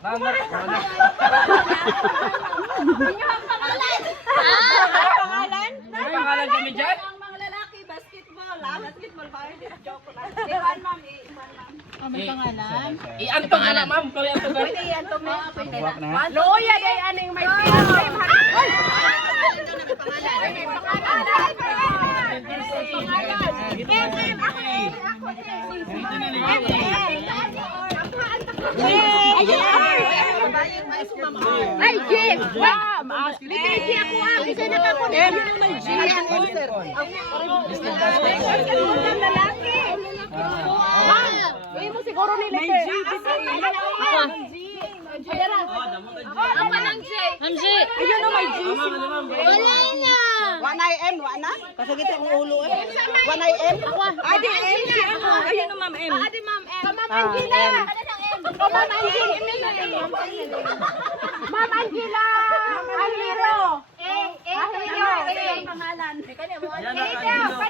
Ma'am, Inyo ang pangalan. Pangalan? may pangalan kami dyan? Ang mga lalaki, basketball. Basketball ba? Joke lang. Iwan, ma'am. Iwan, ma'am. May pangalan. Iantog ka na, ma'am. Kung iantog ka. Pwede yan, Tome. Buwak na. Loya, day, aning may pinag. Ay, Jim! Ma'am! Literacy ako ang isa na pa po. May Jim! Lalaki! Ma'am! Uy mo siguro ni Letter. May Jim! Ako ng J. Ma'am G. Ayun o, may G. Wala niya. 1IM, wala? Kasi gito ang ulo eh. 1IM? Adi M, si ano? Ayun o, Ma'am M. Adi Ma'am M. Ma'am Angela. Ma'am Angela. Ma'am Angela. Aliro. Aliro. Ang pangalan. Aliro.